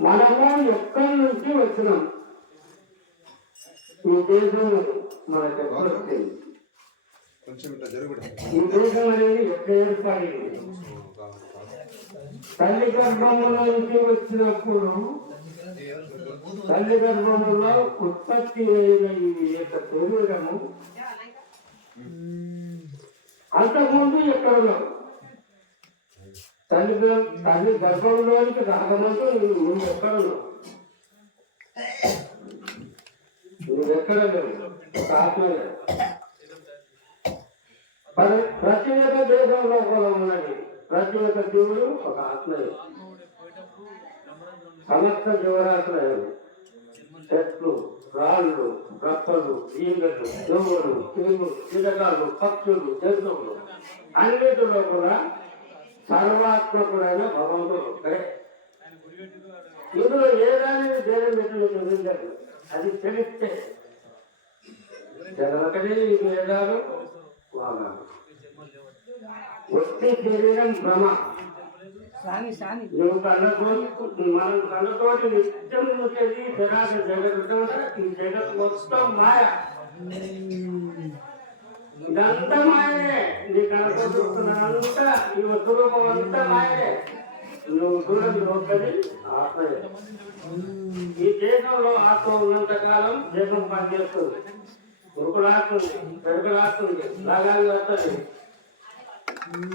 మనము ఎక్కడి నుంచి వచ్చినాం ఈ దేశం మనకు ఇట్లా జరుగుడు. ఈ దేశం అనేది ఎక్కడ ఏర్పడింది తల్లి గర్భంలో నుంచి వచ్చినప్పుడు తల్లి గర్భంలో ఉత్పత్తి అయిన ఈ యొక్క శరీరము అంతకుముందు ఎక్కడ తల్లి తల్లి గర్భంలోనికి రాగమంటూ నువ్వు నువ్వు ఎక్కడ నువ్వు ఎక్కడ లేవు మరి ప్రతి ఒక్క దేశంలో కూడా ఉన్నది. ప్రతి ఒక్క జీవుడు ఒక ఆత్మయే సమస్త జీవరాశులు చెట్లు రాళ్ళు గప్పలు ఈగలు దోమలు తిరుగులు కీటకాలు పక్షులు జంతువులు అన్నిటిలో కూడా సర్వాత్మకుడైన భగవంతుడు ఇందులో ఏదాన్ని దేని మెట్లు చూపించారు అది తెలిస్తే. జగనకడే ఈ వేదాలు వాగాలు ఒట్టి శరీరం భ్రమ. నువ్వు కళ్ళతోటి మనం కళ్ళతోటి నిత్యం చూసేది జనాభ జగత్తు ఈ జగత్ మొత్తం మాయ. ఇదంతా మాయనే నీ కళ్ళతో చూస్తున్నంతా ఈ స్వరూపం అంతా మాయనే నువ్వు చూడని ఒక్కది ఆత్మయే ఈ దేశంలో ఆత్మ ఉన్నంత కాలం దేశం పనిచేస్తుంది. ఉరుకులాస్తుంది పెరుగులాస్తుంది లాగాలి వస్తుంది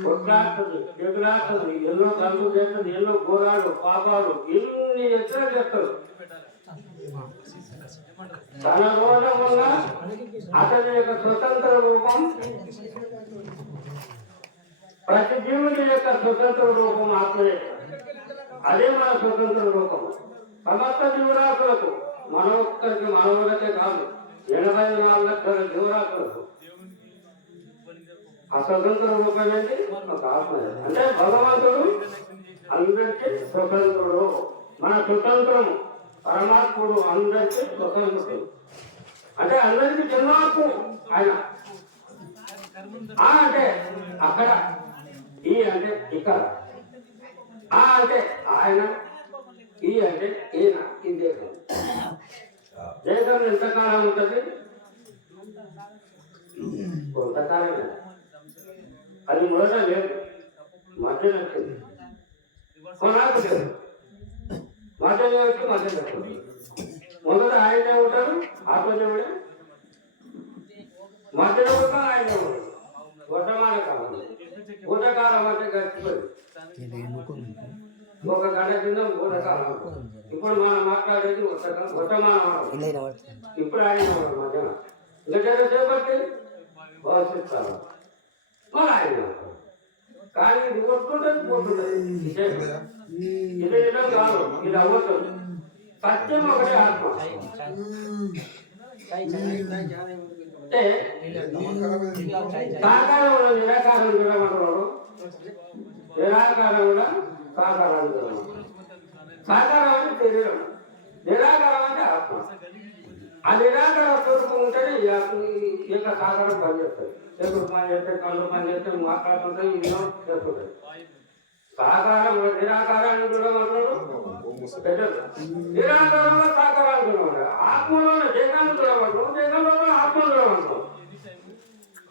కొట్లాడుతుంది ఎగులాడుతుంది ఎన్నో కలుగు చేస్తుంది ఎన్నో గోరాలు పాపాలు ఎన్ని ఎక్కడ చేస్తారు తన రోగం వల్ల అతని యొక్క స్వతంత్ర రూపం ప్రతి జీవుడి యొక్క స్వతంత్ర రూపం ఆత్మయే అదే మన స్వతంత్ర రూపం. సమస్త జీవరాశులకు మన ఒక్కరికి మానవులకే కాదు ఎనభై నాలుగు లక్షల జీవరాశులకు. స్వతంత్ర రూపం ఏంటి? ఒక ఆత్మ. అంటే భగవంతుడు అందరికీ స్వతంత్రుడు. మన స్వతంత్రం పరమాత్ముడు అందరికీ స్వతంత్రుడు. అంటే అందరికీ జన్మాత్ము ఆయన. అంటే అక్కడ ఈ అంటే ఇక్కడ ఆ అంటే ఆయన ఈ అంటే ఈయన ఈ దేశం దేశం ఎంతకాలం ఉంటుంది? కొంతకాలం అది మొదట లేదు. మధ్యలో వచ్చింది కొనాలి లేదు. మధ్యలో వచ్చి మధ్యలో వచ్చింది మొదట ఆయనే ఉంటారు ఆత్మదేవుడే మధ్యలో కూడా ఆయనే ఉంటారు వర్తమాన కాలం భూతకాలం అంటే గడిచిపోయింది ఒక గంట కింద భూతకాలం ఇప్పుడు మనం మాట్లాడేది వర్తకాలం వర్తమానం ఇప్పుడు ఆయన ఉన్నాడు మధ్యన ఇంకా చేపట్టి భవిష్యత్ కాలం మరి ఆయన ఉంటాడు. కానీ ఇది వస్తుంటుంది పోతుంటుంది ఇదే ఇది నిజం కాదు ఇది అవ్వతుంది సత్యం ఒకటే ఆత్మ అంటే సాకారంలో నిరాకారం చూడమంటారు నిరాకారం కూడా సాకారాన్ని చూడమంటారు సాకారం అంటే శరీరం నిరాకారం అంటే ఆత్మ. ఆ నిరాకార స్వరూపం ఉంటేనే ఈ ఆత్మ ఈ యొక్క సాకారం పనిచేస్తుంది. చేతులు పని చేస్తాయి కళ్ళు పని చేస్తాయి మాట్లాడుతుంటాయి ఎన్నో చేస్తుంటాయి సాకారం నిరాకారాన్ని కూడా పెట్టదు. నిరాకారంలో సాకారాన్ని చూడమంటాడు ఆత్మలోనే దేహాన్ని చూడమంటాడు దేహంలో ఆత్మ చూడమంటాడు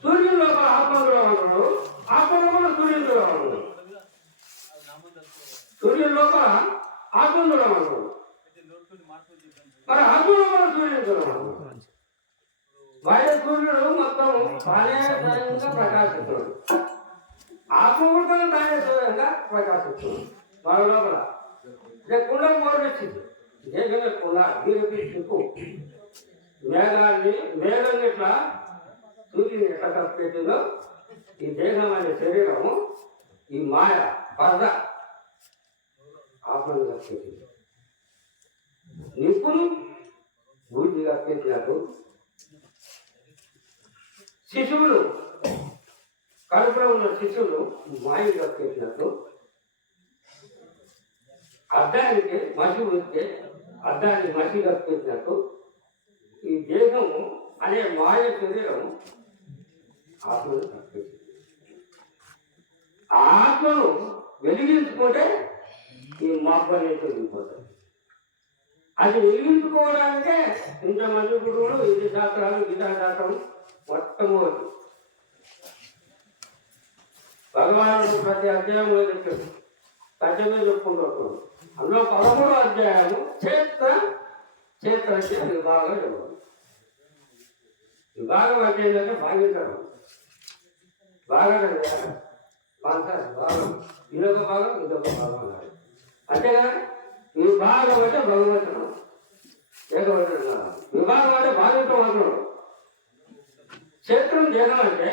సూర్యుని లోపల ఆత్మ చూడమంటాడు ఆత్మ లోపల సూర్యుని చూడమంటాడు సూర్యుని లోపల ఆత్మ చూడమన్నాడు మరి ఆత్మ లోపల సూర్యుని చూడమన్నాడు బయట సూర్యుడు మొత్తం తానే స్వయంగా ప్రకాశిస్తున్నాడు. ఆత్మ కూడా తానే స్వయంగా ప్రకాశిస్తాడు మన లోపల. ఇక కుండ మోరించింది దేశమే కుండ. వీరికి చెప్పు మేఘాన్ని మేఘం ఇట్లా సూర్యుని ఎట్లా కప్పెట్టిందో ఈ దేహం అనే శరీరము ఈ మాయ పరద ఆత్మని కప్పెట్టింది నిప్పును బూడిది శిశువులు కడుపులో ఉన్న శిశువులు మాయగా కప్పెట్టినట్టు అద్దానికి మసి ఉంటే అద్దానికి మసి కప్పెట్టినట్టు ఈ దేహము అనే మాయ శరీరం ఆత్మను కప్పెట్టింది ఆత్మను వెలిగించుకుంటే ఈ మబ్బు అనేది తొలగిపోతుంది అది వెలిగించుకోవడానికే ఇంతమంది గురువులు ఇది శాస్త్రాలు గీతా శాస్త్రం మొత్తం భగవానుడు ప్రతి అధ్యాయం చెప్పాడు. సత్యమే చెప్పుకుంటూ అందులో పదమూడు అధ్యాయము క్షేత్ర క్షేత్ర విభాగం ఇవ్వాలి విభాగం అంటే ఏంటంటే భాగించడం బాగా పంచాలి భాగం. ఇదొక భాగం ఇదొక భాగం అన్నారు. అంతేగా విభాగం అంటే భగవంతుడు ఏకవచనం విభాగం అంటే భాగించడం అంటున్నాడు క్షేత్రం దేహం అంటే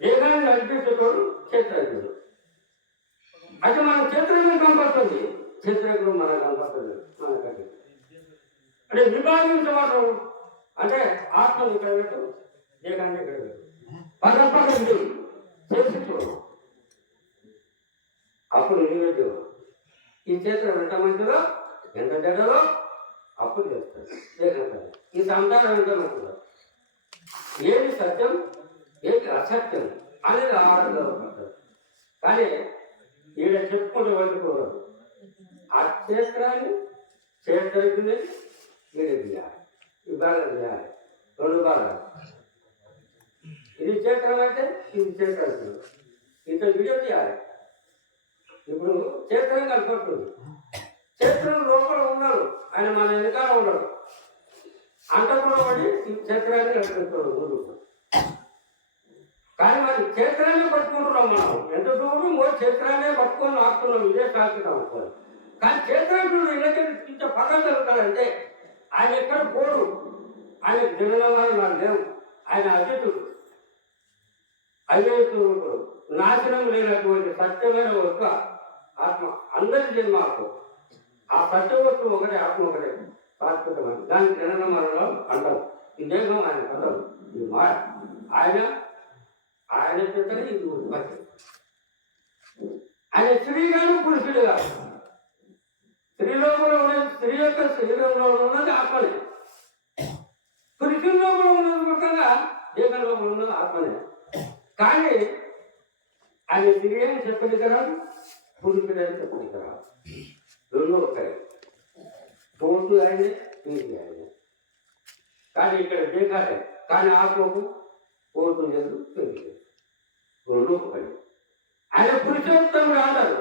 దేహాన్ని నడిపించేటోడు క్షేత్రజ్ఞుడు అయితే మన క్షేత్రం కనపడుతుంది. క్షేత్రజ్ఞుడు మనకు కనపడుతుంది. మనకంటే. అంటే విభాగించబడటం అంటే ఆత్మని ఇక్కడ పెట్టు దేహాన్ని ఇక్కడ పెట్టు. పదపడండి చేసి చూడు అప్పుడు నివేద్యం ఈ క్షేత్రం ఎంత మంచిదో ఎంత చెడ్డదో అప్పుడు చేస్తారు దేహం ఈ సంతానం ఎంత మంచిదో ఏది సత్యం? ఏది అసత్యం? అనేది ఆడలో పడుతుంది కానీ ఈడ చెప్పుకుంటూ వెళ్ళకూడదు ఆ క్షేత్రాన్ని క్షేత్రజ్ఞుని మీరు తీయాలి ఈ బాగా తీయాలి రెండు భాగాలు. ఇది క్షేత్రం అయితే ఇది క్షేత్రం. ఇంత వీడియో తీయాలి. ఇప్పుడు క్షేత్రం కనపడుతుంది క్షేత్రం లోపల ఉన్నాడు ఆయన మన వెనకాల ఉన్నాడు. అంటకుండా పడి ఈ క్షేత్రాన్ని నడిపిస్తాడు కానీ మరి క్షేత్రాన్ని పట్టుకుంటున్నాం మనం. ఎంత దూరం ఓ క్షేత్రాన్ని పట్టుకొని నాకుతున్నాం ఇదే సాగుతున్నాం కానీ క్షేత్రాన్ని ఎందుకంటే ఇంత పక్కన జరుగుతాడంటే ఆయన ఎక్కడ పోడు? ఆయన జగనవారు నాకు లేవు. ఆయన అతిథుడు. అయ్యేతుడు నాశనం లేనటువంటి సత్యమైన ఒక ఆత్మ అందరి జన్మాకు ఆ సత్య ఒకటే ఆత్మ ఒకటే. శాశ్వతమైన దాని జనన మరణం అంటారు. ఈ దేహం ఆయన కథలు ఈ మాయ. ఆయన ఆయన చేతనే ఇది ఉత్పత్తి ఆయన స్త్రీ గాను పురుషుడు కాదు. స్త్రీలోపల ఉన్నది స్త్రీ యొక్క శరీరంలో ఉన్నది ఆత్మనే. పురుషుల లోపల ఉన్నది ముఖ్యంగా దేహం లోపల ఉన్నది ఆత్మనే. కానీ ఆయన స్త్రీ అని చెప్పలేదు కదా? పురుషుడు అని రెండు ఒకే పోతు ఆయనే పీటి ఆయనే కానీ ఇక్కడ దేహాలే కానీ ఆత్మకు పోతు లేదు పీటి రెండు ఒకటి ఆయన పురుషోత్తముడు అంటారు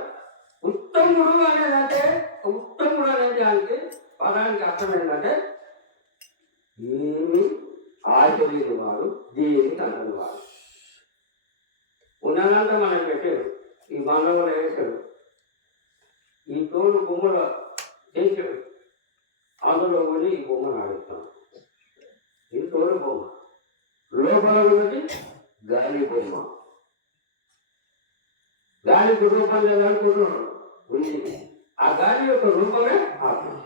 ఉత్తముడు అనేది అంటే ఉత్తముడు అనేది దానికి పదానికి అర్థం ఏంటంటే ఏమి ఆచరించిన వాడు దేనికి అందని వాడు ఉన్నదంతా మనం పెట్టాడు ఈ మానవులు వేసాడు ఈ తోలు బొమ్మలు చేసాడు అందులో పోయి ఈ బొమ్మను ఆడిస్తాం. ఈ తోలు బొమ్మ. లోపల ఉన్నది గాలి బొమ్మ. గాలికి రూపం లేదనుకుంటున్నాడు ఉంది. ఆ గాలి యొక్క రూపమే ఆత్మ.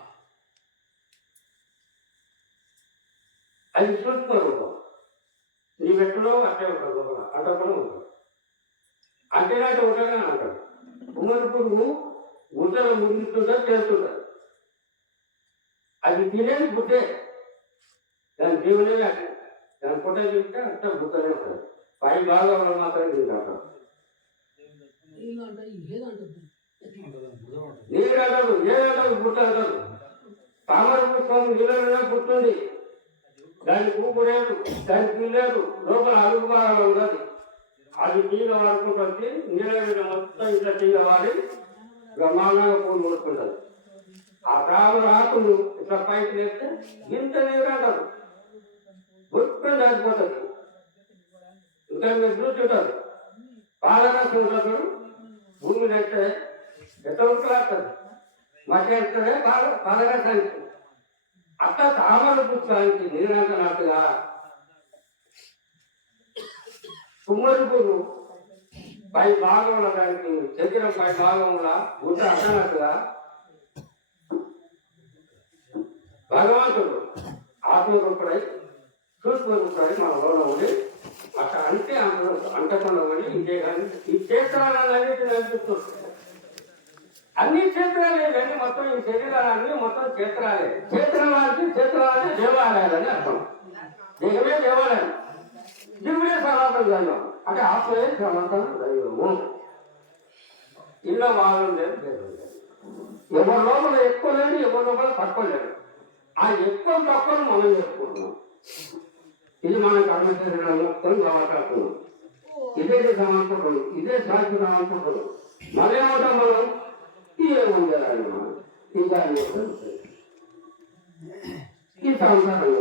అది సూక్ష్మ రూపం. నీ వెట్టులో అట్టే ఉంటుంది లోపల అట్ట కూడా ఉంటుంది. అంతేనాటి ఉండగానే అంటాడు ఉమ్మడి పురుగు గుడ్డలో ముగిస్తుందా చేస్తుందా అది తినేది గుడ్డే దాని జీవనే అట్లా దాని పుట్ట తింటే అంత గుడ్డనే ఉంటుంది. పై భాగంలో మాత్రం తింటాడు నీరు అంటారు? ఏ అంటారు తామర పుష్పం నీళ్ళలోనే పుట్టింది దానికి ఊపు లేదు దానికి లేదు లోపల అడుగు భాగంలో ఉన్నది. అది తీగ వాడుకుంటుంది నీళ్ళ మీద మొత్తం ఇట్లా తీగ వాడి బ్రహ్మాండంగా పూలు ముడుకుంటుంది ఆ ప్రాణ ఆకులు ఇట్లా పైకి లేస్తే ఇంత నీరు అంటారు మొత్తం దాటిపోతుంది ఇంకా మీరు చూస్తుంటారు. పాలరసం ఉంటారు భూమి లేస్తే ఎంత ఉడకలాడుతుంది మట్టి వేస్తుంది పాల పాలరసానికి అట్లా తామర పుష్పానికి నీరంకనట్టుగా కుమ్మరి పువ్వు పై భాగంలో దానికి శరీరం పై భాగంలో ఉంటే అర్థమవుతుందా? భగవంతుడు ఆత్మరూపుడై సూక్ష్మరూపుడై మన లోన ఉండి అట్లా అంటే అంత అంటకుండా ఉండి ఇంకే కానీ ఈ క్షేత్రాలన్నిటిని అనిపిస్తుంది అన్ని క్షేత్రాలే కానీ మొత్తం ఈ శరీరాలన్నీ మొత్తం క్షేత్రాలే. క్షేత్రాలకి క్షేత్రాలే దేవాలయాలని అర్థం. దేవమే దేవాలయం. దైవం అంటే ఆశ్రయ క్రమంతం దైవము ఇళ్ళ వాళ్ళు లేదు. దేవుడు లేదు ఎవరి లోపల ఎక్కువ లేదు ఎవరి లోపల తక్కువ లేదు. ఆ ఎక్కువ తక్కువ మనం చెప్పుకుంటున్నాం. ఇది మనం కర్మ చేసిన మొత్తం మాట్లాడుతున్నాం ఇదే నిజం అనుకుంటున్నాం ఇదే శాశ్వతం అనుకుంటున్నాం. మరేమంటాం మనం? ఏముంది అని మనం? ఈ సంసారం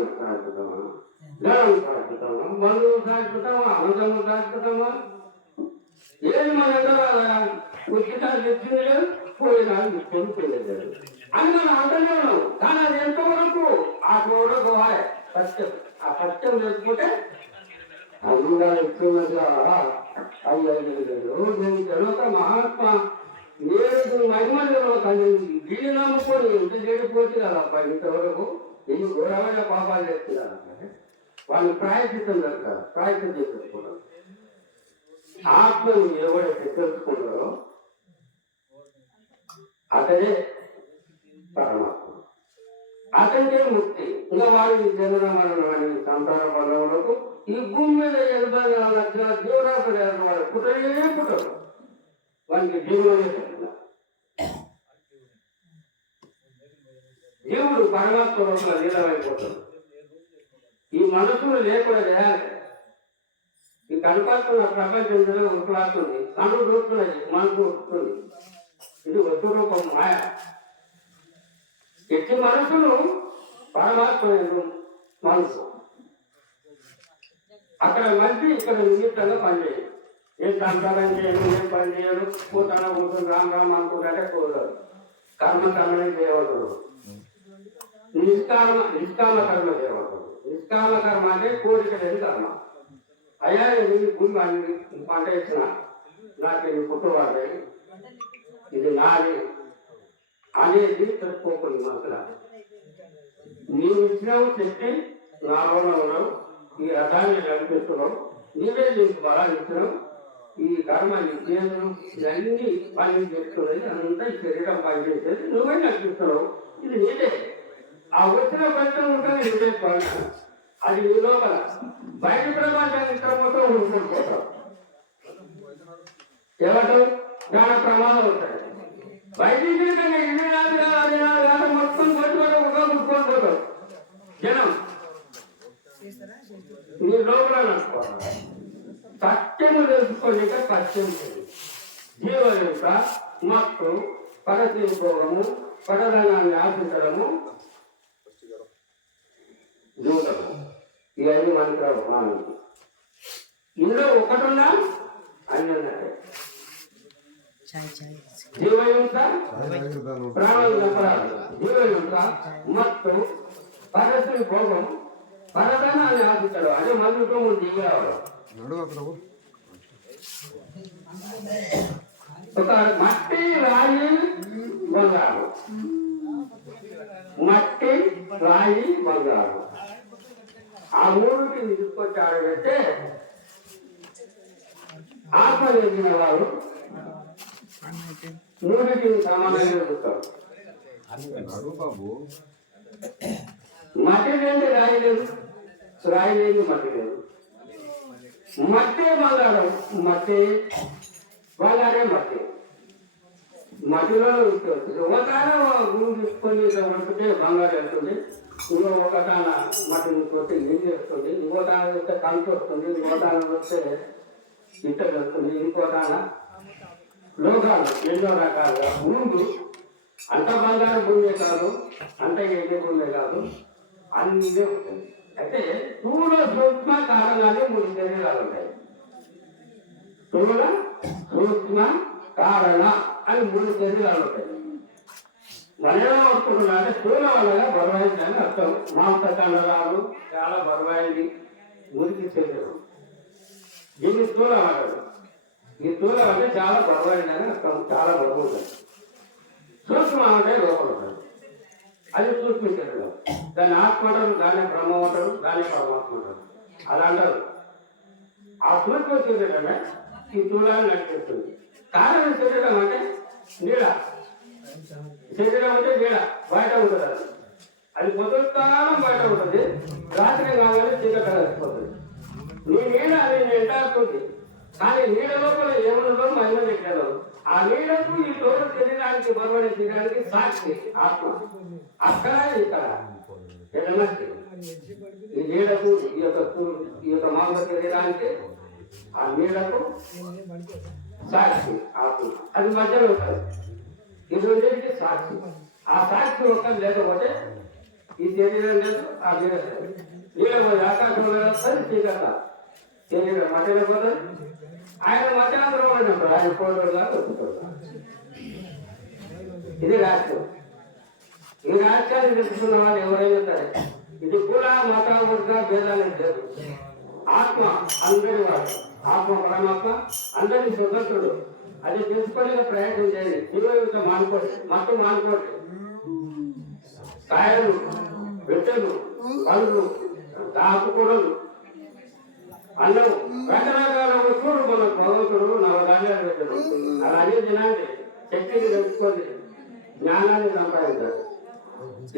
శాశ్వతమా గణం శాశ్వతమా బంధువు శాశ్వతమా అన్నదమ్ము శాశ్వతమా ఏది మన దగ్గర పుస్తకాలు తెచ్చింది లేదు పోయినా కొనుక్కోలేదు లేదు అని మనం అంటనే కానీ అది ఎంతవరకు ఆ కూడా వాడే సత్యం. ఆ సత్యం లేకపోతే అందుగా ఎక్కువగా అయ్యో జనక మహాత్మా నేను మహిమలో వీళ్ళు నమ్ముకొని ఇంత చెడిపోతే కదా అబ్బా ఇంతవరకు నేను ఘోరమైన పాపాలు చేస్తున్నాను వాళ్ళు ప్రాయచితం జరుగుతారు ప్రాయచితం చేసుకోవడం ఆత్మను ఎవడైతే తెలుసుకున్నారో అతడే పరమాత్మ. అతనికే ముక్తి. ఇంకా వాడి జనన మరణ వాడి సంతాన పదవులకు ఈ భూమి మీద ఎనభై నాలుగు లక్షల జీవరాశులు వాడు పుట్టలే పుట్టరు. వానికి జీవులనే తెలియదు. జీవుడు పరమాత్మ లోపల లీలమైపోతాడు ఈ మనసును లేకుండా చేయాలి ఈ కనపడుతున్న ప్రపంచంలో ఉట్లాడుతుంది కన్ను చూస్తున్నది మనసు వస్తుంది ఇది వస్తు రూపం మాయ. ఎట్టి మనసును పరమాత్మ మనసు. అక్కడ మంచి ఇక్కడ నిమిత్తంగా పనిచేయదు. ఏం సంసారం చేయను ఏం పని చేయడు పోతాన పోతుంది రామ్ రామ్ అనుకుంటే కుదరదు కర్మ కర్మనే చేయవద్దు నిష్కామ నిష్కామ కర్మ చేయవద్దు నిష్కామ కర్మ అంటే కోరిక లేని కర్మ. అయ్యా నేను భూమి పంట ఇచ్చిన నాకు నేను పుట్టువాడే ఇది నాది అనేది తెలుసుకోకుండా మనసులో నీవు ఇచ్చినావు చెప్పి నాలోనే ఉన్నావు. ఈ రథాన్ని నడిపిస్తున్నావు నీవే నీకు బలాన్ని ఇచ్చినావు. ఈ కర్మ నిత్యం ఇవన్నీ పని చేస్తున్నది. అంతా ఈ శరీరం పనిచేసేది నువ్వే నడిపిస్తున్నావు ఇది నీదే. ఆ వచ్చిన ఫలితం ఉంటుంది ఇదే పని అది ఈ లోపల. బయట ప్రపంచాన్ని క్రమంతో మొత్తం ఎవరు దాని ప్రమాదం ఉంటాయి. బయట తిరగండి ఇన్ని నాడు కాదు అది నాడు మొత్తం కొట్టుకొని ఒక ముట్టుకొని పోతావు జనం. నీ లోపల నడుచుకోవాలి. సత్యము తెలుసుకోలేక సత్యం జీవ యొక్క మత్తు పరశీలిపోవడము పరధనాన్ని ఆశించడము దూరము. ఇవన్నీ మంత్రాలు ప్రాణానికి ఇందులో ఒకటున్నా అన్ని ఉన్నట్టే. చాయ్ చాయ్. జీవయుంత ప్రాణయుంత జీవయుంత మత్తు పరశుని భోగం పరధనాన్ని ఆశించడం అదే మందుతో ముందు. ఒక మట్టి రాయి బంగారు. మట్టి రాయి బంగారు. ఆ మూడుకి తీసుకొచ్చి అంటే ఆత్మ లేచిన వారు మూడికి సమానంగా చూస్తారు బాబు మట్టి లేని రాయి లేదు. రాయి లేని మట్టి లేదు. మట్టి బంగారం మట్టి బంగారే మట్టి. మట్టిలో ఒకటాన గురువు తీసుకొని పడితే బంగారు వెళ్తుంది. ఇంకో ఒక తాన మట్టి వస్తే నీళ్ళు వస్తుంది ఇంకో తాన వస్తే కంటి వస్తుంది ఇంకో తాన వస్తే ఇంత వస్తుంది ఇంకో తాన లోకాలు ఎన్నో రకాలుగా. ముందు అంత బంగారం భూమే కాదు అంత ఎన్ని భూమే కాదు అన్నీ అయితే స్థూల సూక్ష్మ కారణాలు మూడు శరీరాలు ఉంటాయి. స్థూల సూక్ష్మ కారణ అని మూడు శరీరాలు ఉంటాయి. మనమే ఏమనుకుంటున్నా అంటే స్థూల వల్లగా బరువైంది అని అర్థం. మాంసకాండరాలు చాలా బరువైంది. మురికి శరీరం దీన్ని స్థూల అంటారు ఈ స్థూలం అంటే చాలా బరువైంది అని అర్థం. చాలా బరువు ఉంటుంది సూక్ష్మ అంటే లోపల ఉంటుంది. అది సూక్ష్మ శరీరం దాన్ని ఆత్మంటారు దాన్ని బ్రహ్మ ఉంటారు దాన్ని పరమాత్మ అలా అంటారు. ఆ సూక్ష్మ శరీరమే ఈ స్థూలాన్ని నడిపిస్తుంది. కారణ శరీరం అంటే నీడ. శరీరం ఉంటే నీడ బయట ఉంటుంది అది అది పొద్దుకాలం బయట ఉంటుంది. రాత్రి కాగానే చీకటి కలిసిపోతుంది నీ నీడ అది ఎంటాడుతుంది కానీ నీడ లోపల ఏమన్నదో మహిమ పెట్టారు ఆ నీడకు ఈ లోపల శరీరానికి బలమైన శరీరానికి సాక్షి ఆత్మ. అక్కడ ఇక్కడ. ఈ నీడకు ఈ యొక్క ఈ యొక్క మానవ శరీరానికి ఆ నీడకు సాక్షి ఆత్మ. అది మధ్యలో ఉంటుంది. ఇది ఉండేది సాక్షి. ఆ సాక్షి ఒక్క లేకపోతే ఈ శరీరం లేదు ఆ నీడ లేదు. ఆకాశంలో వస్తుంది చీకట. శరీరం మధ్యలో పోతుంది. ఆయన మధ్యాహ్నం ఉన్నప్పుడు ఆయన ఫోటోగా వస్తుంటాడు ఇది రాష్ట్రం ఈ రాష్ట్రాన్ని తెలుసుకున్న వాళ్ళు ఎవరైనా సరే ఇది కుల మత వర్గ భేదాలు లేదు. ఆత్మ అందరి వాడు. ఆత్మ పరమాత్మ అందరి స్వతంత్రుడు. అది తెలుసుకొని ప్రయాణం చేయండి జీవ మానుకోండి. మొత్తం మానుకోండి. కాయలు పెట్టెలు పళ్ళు దాపుకూడదు అన్నం రకరకాల వస్తువులు మన భగవంతుడు నవధాన్యాలు పెట్టాడు. అలా అనే తినండి శక్తిని తెలుసుకొని జ్ఞానాన్ని సంపాదించాలి.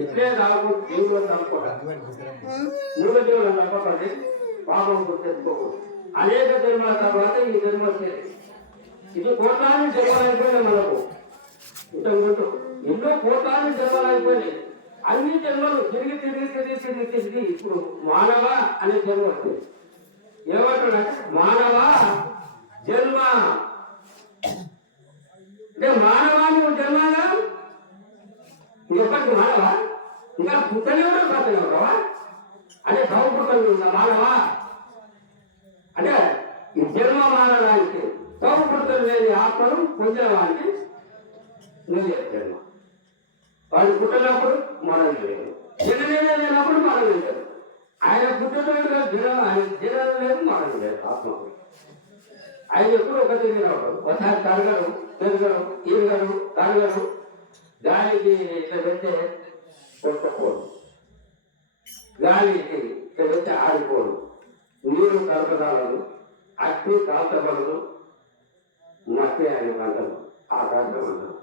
ఇట్లే దాపు దేవుడు చంపుకోవాలి మూడు దేవుడు చంపకండి పాపం గుర్తెచ్చుకోకూడదు అనేక జన్మల తర్వాత ఈ జన్మ వచ్చేది. ఇది కోట్లాది జన్మలు మనకు. ఇంతకుముందు ఎన్నో కోట్లాది జన్మలు అన్ని జన్మలు తిరిగి తిరిగి తిరిగి తిరిగి తిరిగి ఇప్పుడు మానవ అనే జన్మ. వచ్చింది ఏమంటున్నా? మానవ జన్మ. అంటే మానవాన్ని జన్మగా ఇంకొకటి మానవ? ఇంకా పుట్టనే కూడా బతనే అంటే సౌ ఉందా? మానవ? అంటే జన్మ మానవానికి సౌ లేని ఆత్మను పొందిన వానికి నువ్వే వాడు పుట్టినప్పుడు మరణం లేదు. జననే లేనప్పుడు మరణం లేదు. ఆయన పుట్టినప్పుడు జనం ఆయన జనం లేదు మరణం లేదు ఆత్మ. ఆయన ఎప్పుడు ఒక తిరిగి ఒకసారి తరగరు తిరగరు ఈరగడు తరగరు గాలికి ఇట్లా పెడితే కొట్టకూడదు గాలికి ఇట్లా పెడితే ఆడిపోదు నీరు కలపదాలను అగ్ని కాల్చబడదు. నష్టే ఆయన అంటారు. ఆకాశం అంటారు.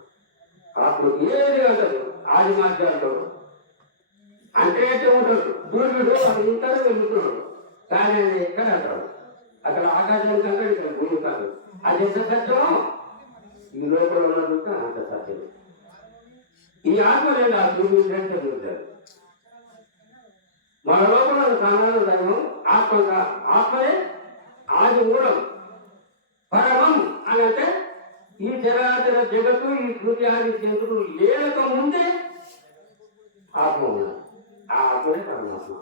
అప్పుడు ఏది అంటారు? ఆది మాధ్యం అంటారు. అంటే ఉంటారు? దూర్యుడు సూర్యుడు అది ఇంతలో వెళ్తున్నాడు కానీ ఆయన ఎక్కడ అంటారు? అక్కడ ఆకాశం కంటే ఇక్కడ భూమి కాదు. అది ఎంత సత్యం? ఈ లోపల ఉన్నదంతా అంత సత్యం. ఈ ఆత్మ లేదు ఆ సూర్యుడు అంటే చూశారు మన లోపల సమాన దైవం ఆత్మగా ఆత్మనే ఆది మూలం. పర అని అంటే ఈ చరాచర జగత్తు ఈ సూర్యాది చంద్రుడు లేక ముందే ఆత్మ ఉన్నది ఆ ఆత్మనే పరమాత్మ.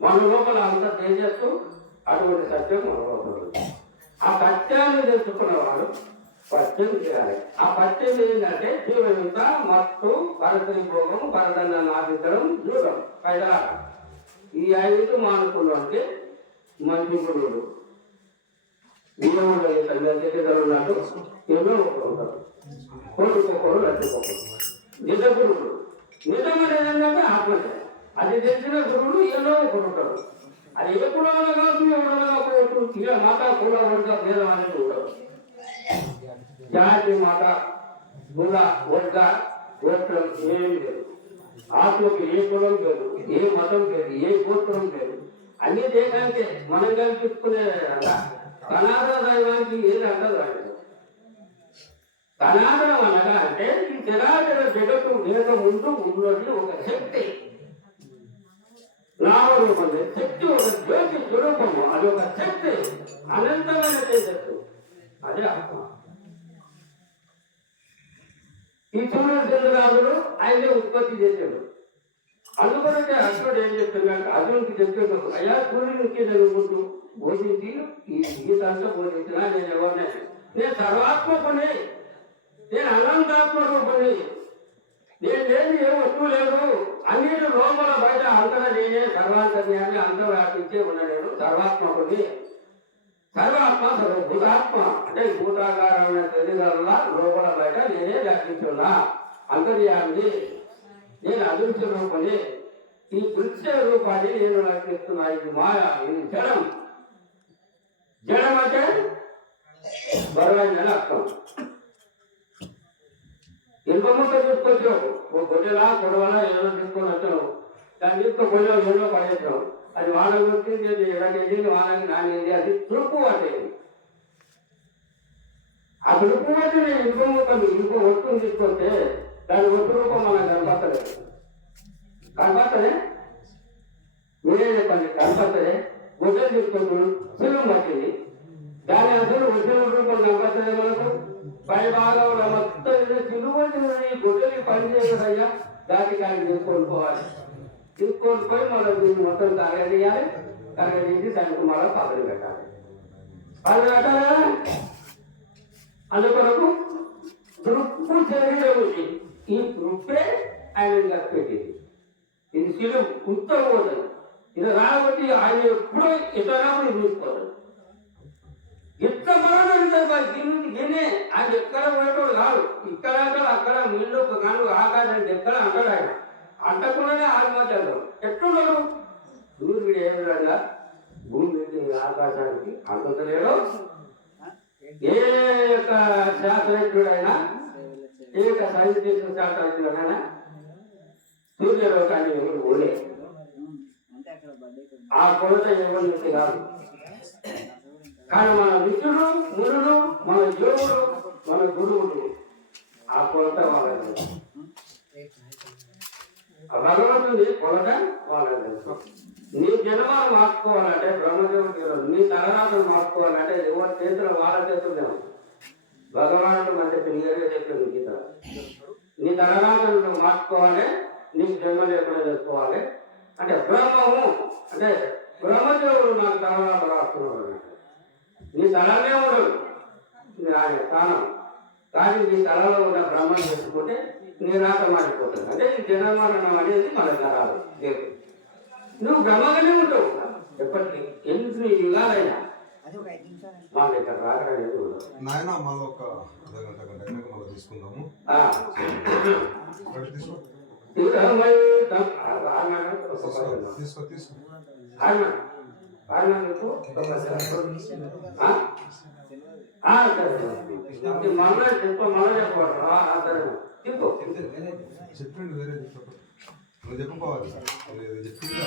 మన లోపల అంత తేజస్సు అటువంటి సత్యం మన లోపల ఆ సత్యాన్ని తెలుసుకున్నవాడు పత్యం చేయాలి ఆ పత్యం ఏంటంటే జీవయుత మత్తు పరసరి భోగం పరదన్న నాశించడం దూరం పైగా ఈ ఐదు మానుకున్నట్టే మంచి గురువులు. నియమంలో తెలియదు ఉన్నట్టు ఎన్నో ఒకరు ఉంటారు. కోరుకోకూడదు రట్టుకోకూడదు నిజ గురువులు. నిజమైన ఆత్మ అది తెలిసిన గురువులు ఎన్నో ఒకరు ఉంటారు. అది ఎప్పుడో కావచ్చు ఎవడో కావచ్చు ఇలా మత కుల వర్గ భేదం అనేది ఉండదు. జాతి మత కుల వర్గ గోత్రం ఏమి లేదు. ఆత్మకి ఏ కులం లేదు ఏ మతం లేదు ఏ గోత్రం లేదు. అన్ని దేశానికే మనం కల్పించుకునే తనాద దైవానికి ఏది అంటదు ఆయన. సనాతనం అనగా అంటే ఈ చరాచర జగత్తు వేద ముందు ఉన్నది ఒక శక్తి. నామరూపం శక్తి ఒక జ్యోతి స్వరూపము. అది ఒక శక్తి. అనంతమైన తేజస్సు. అదే ఆత్మ. ఈ సూర్యుడు చంద్రరాజుడు ఆయనే ఉత్పత్తి చేశాడు. అందుకొనకే అర్జునుడు ఏం చెప్తున్నాడు అర్జునుడికి చెప్తున్నాడు అయ్యా సూర్యునికి నేను ముందు బోధించి ఈ గీతంతా బోధించినా నేను ఎవరినే నేను సర్వాత్మకుని నేను అనంతాత్మకుని నేను లేని ఏ వస్తువు లేదు. అన్నిటి లోపల బయట అంతర నేనే సర్వాంతర్యాన్ని అంతర్వ్యాపించే ఉన్న నేను సర్వాత్మకుని సర్వాత్మ సర్వభూతాత్మ అంటే భూతాకారమైన శరీరాల లోపల బయట నేనే వ్యాపించున్నా. అంతర్యాన్ని నేను అదృష్ట రూపమే ఈ దృశ్య రూపాన్ని నేను నడిపిస్తున్నా ఇది మాయ ఇది జడం. జడం అంటే బరువైన అర్థం ఇనుప ముక్క తీసుకొచ్చావు ఓ గొడ్డెలా గొడవలా ఏదో తీసుకొని వచ్చావు. దాన్ని తీసుకొని గొడ్డలో ఎన్నో పడేసావు అది వాన వచ్చింది ఎడగేది వానకి నానేది అది తురుపు అంటే. ఆ తుడుపు అంటే నేను ముక్కలు ఇంకో వస్తువుని తీసుకొస్తే దాని వస్తు రూపం మనకు కనపడలేదు కనపడతలే? మీరే చెప్పండి కనపడతలే? గుడ్డలు తీసుకొని సులువు పట్టింది. దాని అసలు వచ్చిన రూపం కనపడతలే మనకు? పై భాగంలో మొత్తం ఇది సులువు వచ్చినది గుడ్డలు పని చేయదయ్యా దాటి కానీ తీసుకొని పోవాలి. తీసుకొని పోయి మనం దీన్ని మొత్తం తరగదీయాలి. తరగదీసి దానికి మనం పదవి పెట్టాలి. పదవి పెట్టాలా? అందుకొరకు దృక్కు శరీరం ఉంది ఈ తృప్పే ఆయన పెట్టింది ఇది శిలువు ఉత్తరం పోతుంది ఇది రాబట్టి ఆయన ఎప్పుడో ఇతరులు చూసుకోవాలి ఎంత బాగుంటుంది ఉంటుంది మరి దీని ఆయన ఎక్కడ పోయేటోడు కాదు ఇక్కడ అంటాడు అక్కడ నీళ్ళు ఒక కాను ఆకాశం ఎక్కడ అంటాడు ఆయన. అంటకుండానే ఆత్మహత్యలు ఎట్లున్నాడు సూర్యుడు ఏ విధంగా భూమి మీద ఆకాశానికి అంటలేడు ఏ యొక్క శాస్త్రజ్ఞుడైనా ఏ యొక్క సైంటిస్ట్ శాస్త్రజ్ఞుడైనా సూర్యలోకాన్ని ఎవరు ఓలే ఆ కొలత ఎవరి నుంచి కాదు. కానీ మన మిత్రుడు మురుడు మన యోగుడు మన గురువుడు ఆ కొలత వాళ్ళది. భగవంతుని కొలత వాళ్ళది. నీ జన్మాలు మార్చుకోవాలంటే బ్రహ్మదేవుడు నీ తలరాతలు మార్చుకోవాలంటే ఎవరి చేతులు వాళ్ళ చేతులు ఉంది. భగవానుడు మంచి క్లియర్గా చెప్పింది గీత. నీ తలరాతలు నువ్వు మార్చుకోవాలి నీకు జన్మ లేకుండా చేసుకోవాలి అంటే బ్రహ్మము అంటే బ్రహ్మదేవుడు నాకు తలరాత రాస్తున్నాడు అన్నట్టు. నీ తలనే ఉండడు ఆయన స్థానం. కానీ నీ తలలో ఉన్న బ్రహ్మను చేసుకుంటే నీ రాత మారిపోతుంది. అంటే ఈ జనమరణం అనేది మనకు రాదు దేవుడు. నువ్వు బ్రహ్మగానే ఉంటావు ఎప్పటికీ ఎన్ని యుగాలైనా? మాకు ఇక్కడ రాకడం అనేది ఉండదు. నాయన మళ్ళీ ఒక అర్ధ గంట గంట మళ్ళీ తీసుకుందాము. ఆ, ఒకటి తీసుకో తీసుకో వేరే నువ్వు చెప్పుకోవాలి చెప్పిందా